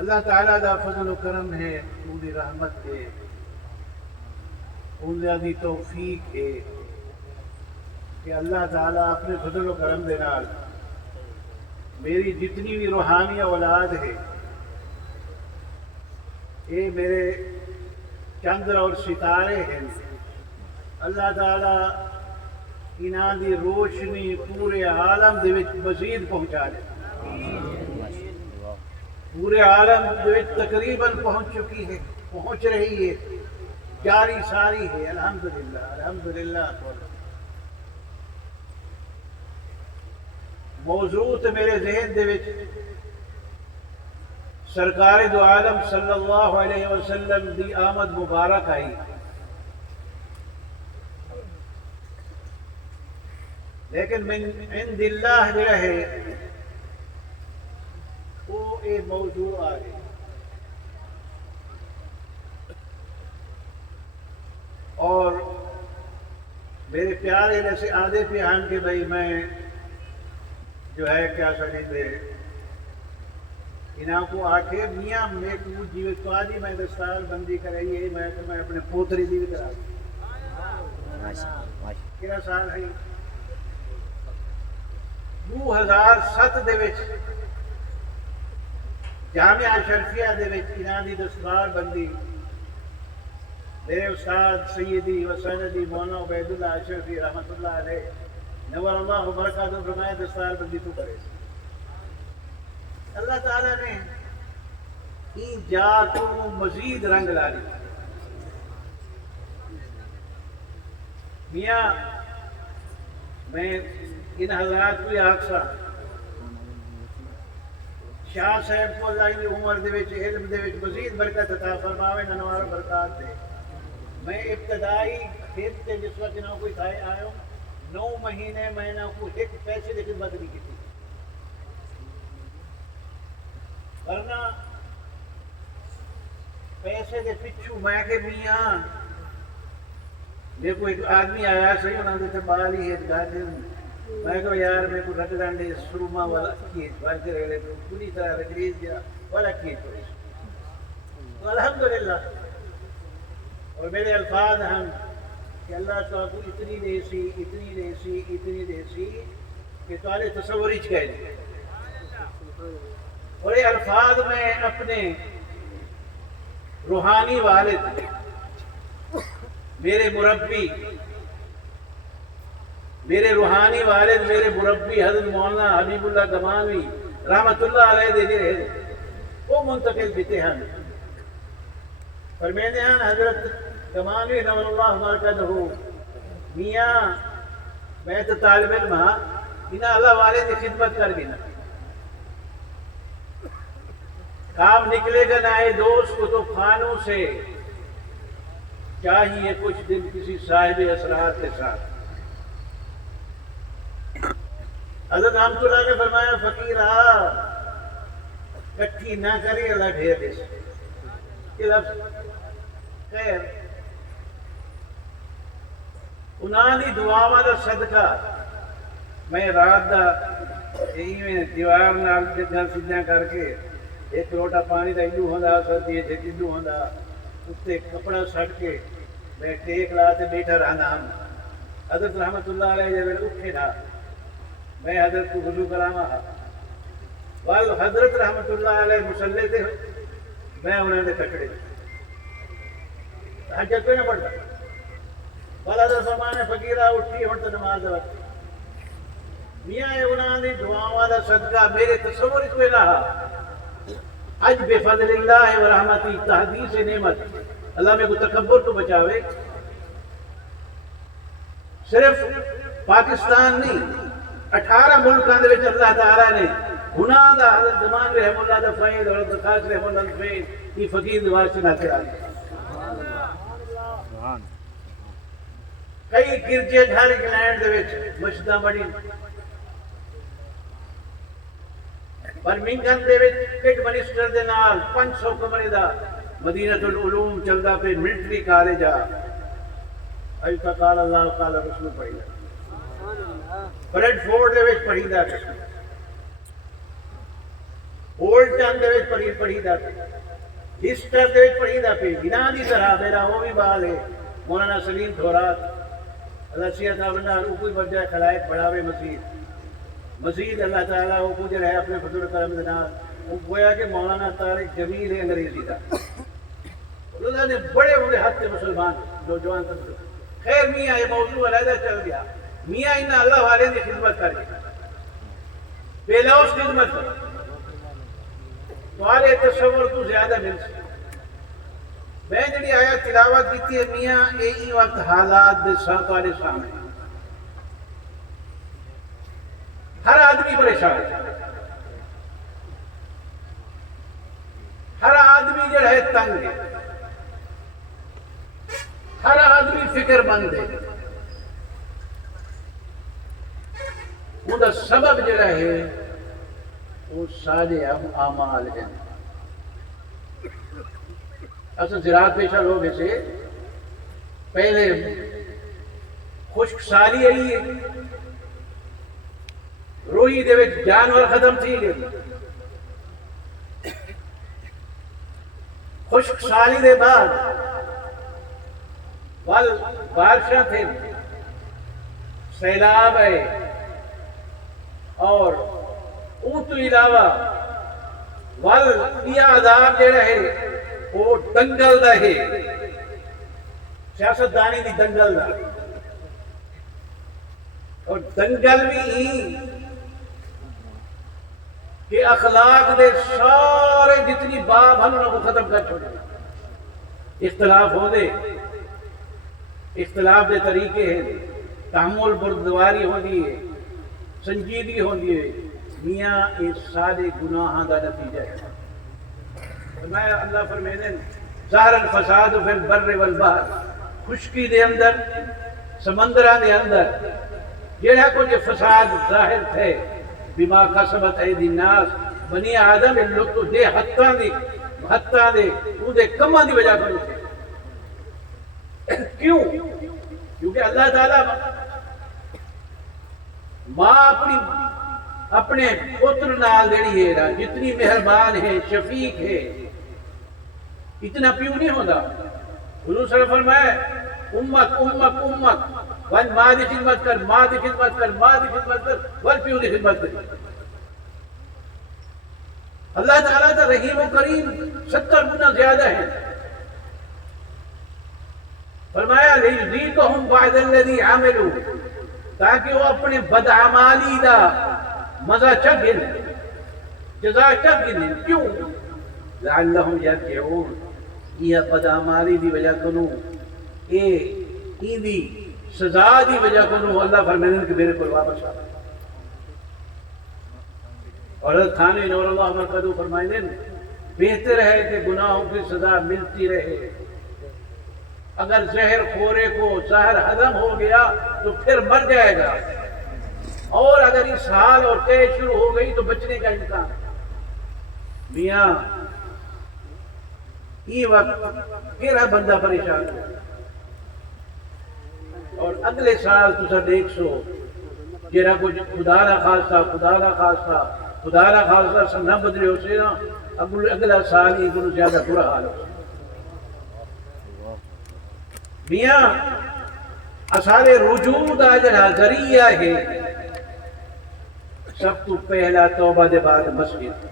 اللہ تعالیٰ دا فضل و کرم ہے، اونی رحمت ہے، اونی دی توفیق ہے کہ اللہ تعالیٰ اپنے فضل و کرم دے نال میری جتنی بھی روحانی اولاد ہے، یہ میرے چندر اور ستارے ہیں، اللہ تعالیٰ انہاں دی روشنی پورے عالم دے وچ مزید پہنچا دے، پورے عالم دے وچ تقریباً پہنچ چکی ہے، پہنچ رہی ہے، جاری ساری ہے، الحمدللہ الحمدللہ۔ موضوع تے میرے ذہن دے وچ سرکار دو عالم صلی اللہ علیہ وسلم دی آمد مبارک آئی، لیکن من عند اللہ جڑا ہے وہ ایک موضوع آ گئی، اور میرے پیارے جیسے آدھے پہ ہم کہ بھائی میں جو ہے کیا سمجھتے انہاں کو آکے میاں میں کو جیوت تو آجی میں دستار بندی کرائی ہے، میں اپنے پوتری دی بھی کرا دوں کیا سال ہے 2007 دے وچ جامعہ شرفیہ دے وچ انہاں دی دستار بندی میرے استاد سیدی و سندی مولانا عبید اللہ اشرفی رحمۃ اللہ علیہ نور اللہ وبرکاتہ فرمایا دستار بندی تو کرے، اللہ تعالیٰ نے این جا کو مزید رنگ لا لی۔ میاں میں ان حضرات کو آکسا شاہ صاحب کو اللہ کی عمر دے وچ علم دے وچ مزید برکت عطا فرماوے، ننوار برکات دے۔ میں ابتدائی کھیت سے جس وقت انہوں کوئی کھائے آیا ہوں 9 مہینے میں نہ کو ایک پیسے دی خدمت نہیں کی تھی، ورنہ پیسے دے پچھو میں کہ میاں میرے کو ایک آدمی آیا صحیح انہوں نے بال ہی ہے گاڑی میں کہ یار میرے کو رکھ ڈانڈے سروما والا کیے بھائی رہے تو پوری طرح رکریز دیا والا کیے تو الحمدللہ۔ اور میرے الفاظ ہم کہ اللہ تعالیٰ کو اتنی دیسی اتنی دیسی اتنی دیسی کہ تمہارے تصور ہی گئے، اور یہ الفاظ میں اپنے روحانی والد میرے مربی میرے روحانی والد میرے مربی حضرت مولانا حبیب اللہ گمانوی رحمت اللہ علیہ دے رہے وہ منتقل بیتے ہیں، فرمیندے ہیں حضرت گمانوی نور اللہ برکاتہ میاں میں تو طالب علم ہاں انہاں اللہ والے کی خدمت کر گنا، کام نکلے گا نہ ہے دوست کو تو خانوں سے چاہیے کچھ دن کسی صاحب اسرار کے ساتھ۔ حضرت رحمت اللہ نے فرمایا فقیر کٹھی نہ کرے اللہ ڈھیر دے یہ لفظ خیر انہاں دی دعاواں دا صدقہ میں رات دا میں دیوار نال جگہ سیدھا کر کے ایک لوٹا پانی دا ایڈو ہوندا سردی ایڈو ہوندا اتنے کپڑا سٹ کے میں ٹیک لا تے بیٹھا رہنا ہم حضرت رحمت اللہ علیہ جب اٹھے نا میں حضرت کو وضو کراما وال حضرت رحمت اللہ علیہ مسلح تے میں انہوں نے کٹڑے حجت پہ نہ پڑتا والا حضرت فرمانے فقیرہ اٹھی ہونتا نماز وقت میاں انہوں نے دعاواں دا صدقہ میرے تصور کوئی نہ اج بفضل اللہ و رحمتی تحدیث نعمت اللہ میں کو تکبر تو بچاوے، صرف پاکستان نہیں 18 ملکوں دے وچ اللہ تعالیٰ نے گناہ دا حضرت زمان رحم اللہ دا فائد اور حضرت خاص رحم اللہ دا فائد یہ فقیر دوار سے نہ کرا کئی گرجے گھر انگلینڈ دے وچ مشدہ بڑی برمنگھم دے وچ کٹ منسٹر دے نال 500 کمرے دا مدینہ العلوم چلدا پہ ملٹری کالج ایسا قال اللہ قال رسول پڑھی دا بریڈ فورڈ دے وچ پڑھی دا اولڈ ٹائم دے وچ پڑھی دا پہ ہسٹر دے وچ پڑھی دا پہ بنا دی طرح میرا وہ بھی بال ہے مولانا سلیم تھورات اللہ سیاہ صاحب اللہ روح کوئی وجہ خلائق بڑھاوے مزید اللہ تعالیٰ وہ کچھ رہے اپنے فضل کرم دنال وہ گویا کہ مولانا طارق جمیل ہے انگریزی کا اللہ نے بڑے بڑے حد سے مسلمان جو جوان تک خیر میاں یہ موضوع علیحدہ چل گیا میاں انہا اللہ والے نے خدمت کر گیا بے لوس خدمت کر تمہارے تصور تو زیادہ مل سکتا میں جڑی آیت تلاوت کی ہے میاں یہی وقت حالات دے تمہارے سامنے ہر آدمی پریشان ہے ہر آدمی جو ہے تنگ ہے ہر آدمی فکر مند ہے وہ دا سبب جو ہے وہ سارے اعمال ہیں اصل زراعت پیشہ لوگ اسے پہلے خشک سالی آئی ہے روئی دے وچ جانور ختم تھی گئی خشک سالی دے بعد وال بارشاں تھے سیلاب ہے اور اون تو علاوہ وال یہ عذاب جڑا ہے وہ دنگل دا ہے سیاست دانی دی دنگل دا اور دنگل بھی ہی کہ اخلاق دے سارے جتنی باب ہم انہوں کو ختم کر چھوڑے اختلاف ہو دے اختلاف دے طریقے ہیں تحمل بردواری ہو دیئے سنجیدگی ہو دیئے میاں اس سارے گناہاں دا نتیجہ ہے فرمایا اللہ فرمینے ظاہر الفساد فی البر والبحر خشکی دے اندر سمندران دے اندر جیڑا کو جو فساد ظاہر تھے بما قسمت ایدی الناس بنی آدم ان لوگ تو دے حتیٰ دے وہ دے کمہ دی وجہ کرو تھے کیوں؟ کیونکہ اللہ تعالیٰ ماں اپنے پتر نال دیڑی ہے جتنی مہربان ہے شفیق ہے اتنا پیو نہیں ہوتا حضور صلی اللہ علیہ وسلم فرمائے امت امت امت ون ماں دی خدمت کر ماں دی خدمت کر ماں دی خدمت کر ون پیو دی خدمت کر اللہ تعالیٰ تا رحیم و کریم 70 گنا زیادہ ہے فرمایا لیذیقہم بعد الذی عملوا تاکہ وہ اپنے بدعمالی دا مزہ چک گئے جزا چک گئے کیوں لعلہم یرجعون یہ بدعمالی دی وجہ کنو این دی سزا دی وجہ کنو اللہ فرمائے کہ میرے کو واپس آ اور حضرت تھانے نور اللہ مرکزو فرمائے بہتر ہے کہ گناہوں کی سزا ملتی رہے اگر زہر خورے کو زہر ہضم ہو گیا تو پھر مر جائے گا اور اگر اس حال اور تیز شروع ہو گئی تو بچنے کا امکان میاں یہ وقت کیرا بندہ پریشان ہو اور اگلے سال تسا دیکھ سو جیرا کچھ خدا نہ خاصا سب نہ بدلے ہو سے نا اگلا سال ہی کنو زیادہ برا حال ہو میاں اثار رجوع دا جڑا ذریعہ ہے سب تو پہلا توبہ دے بعد مسجد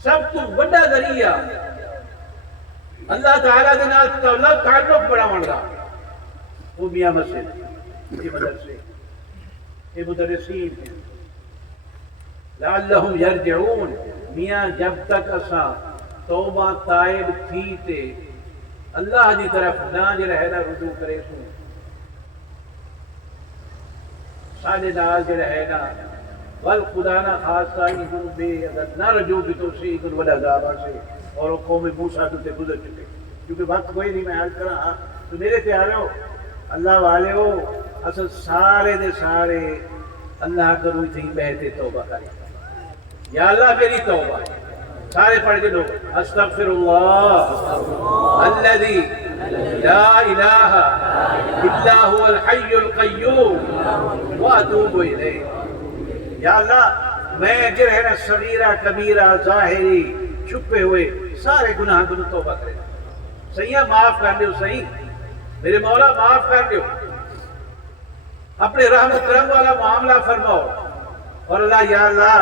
سب تو بڑا ذریعہ اللہ تعالیٰ دے نال تعلق بڑا منگا وہ میاں مسجد یہ مدرسے یہ مدرسین ہیں لعلہم یرجعون میاں جب تک اساں توبہ تائب تھی تے اللہ دی طرف نہ جو رہنا رجوع کرے سو سانے نال جو رہنا ول خدا نہ خاصا ہی گن بے اگر نہ رجوع کی توسیع کن ولا عذابہ سے اور وہ قوم موسیٰ تو تے گزر چکے کیونکہ وقت کوئی نہیں میں عرض کرا تو میرے پیارے ہو اللہ والے ہو اصل سارے دے سارے اللہ کرو تھی بہتے توبہ کرے یا اللہ میری توبہ سارے پڑھ کے لوگ استغفر اللہ الذی لا الہ الا هو الحی القیوم واتوب الیہ۔ یا اللہ میں جو ہے نا صغیرہ کبیرہ ظاہری چھپے ہوئے سارے گناہ کو توبہ کرے، سیاں معاف کر دیو، صحیح میرے مولا معاف کر دیو، اپنے رحم و کرم والا معاملہ فرماؤ۔ اور اللہ یا اللہ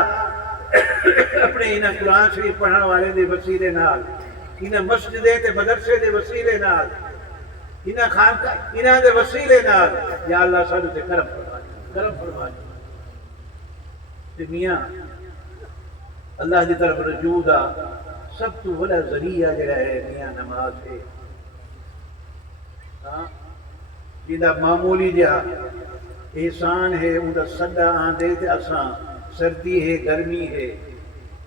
اپنے انہاں قرآن شریف پڑھن والے دے وسیلے نال، انہاں مسجدے تے مدرسے دے وسیلے نال، انہاں دے وسیلے نال یا اللہ سانو تے کرم فرما دے، کرم فرما دے۔ تے میاں اللہ دی طرف رجوع دا سب تو بڑا ذریعہ جڑا ہے میاں نماز ہے، جہاں معمولی جہا احسان ہے ان کا صدہ آندے تے اساں سردی ہے گرمی ہے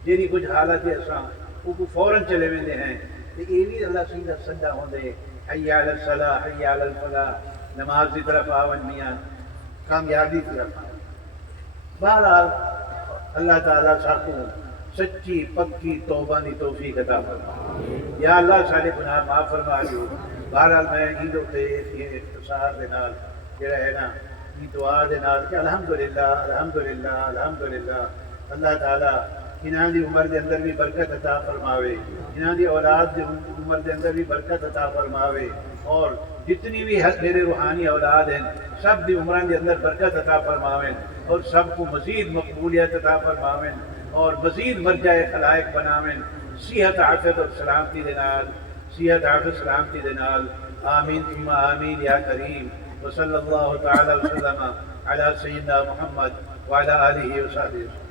جیڑی کچھ حالت ہے اساں وہ فوراً چلے ویندے ہیں تے یہ بھی اللہ سیدھا صدہ ہوندے حی علی الصلاح حی علی الفلاح، نماز دی طرف آون میاں کامیابی کی طرف آون۔ بہرحال اللہ تعالیٰ ساکو سچی پکی توبہ دی توفیق عطا فرما، یا اللہ سارے گناہ معاف فرما دیو۔ بہرحال میں عیدوں تے یہ اختصار دے نال جڑا ہے نا یہ دعا دے نال کہ الحمدللہ الحمدللہ الحمدللہ اللہ تعالیٰ انہاں دی عمر دے اندر بھی برکت عطا فرماوے، انہاں دی اولاد دی عمر دے اندر بھی برکت عطا فرماوے، اور جتنی بھی میرے روحانی اولاد ہیں سب دی عمران دے اندر برکت عطا فرماویں، اور سب کو مزید مقبولیت عطا فرماویں، اور مزید مرجع خلائق بناویں، صحت عافیت اور سلامتی دے نال، صحت عافیت سلامتی دے نال، آمین ثم آمین یا کریم۔ وصلی اللہ تعالی وسلم علی سیدنا محمد وعلی آلہ وصحبہ۔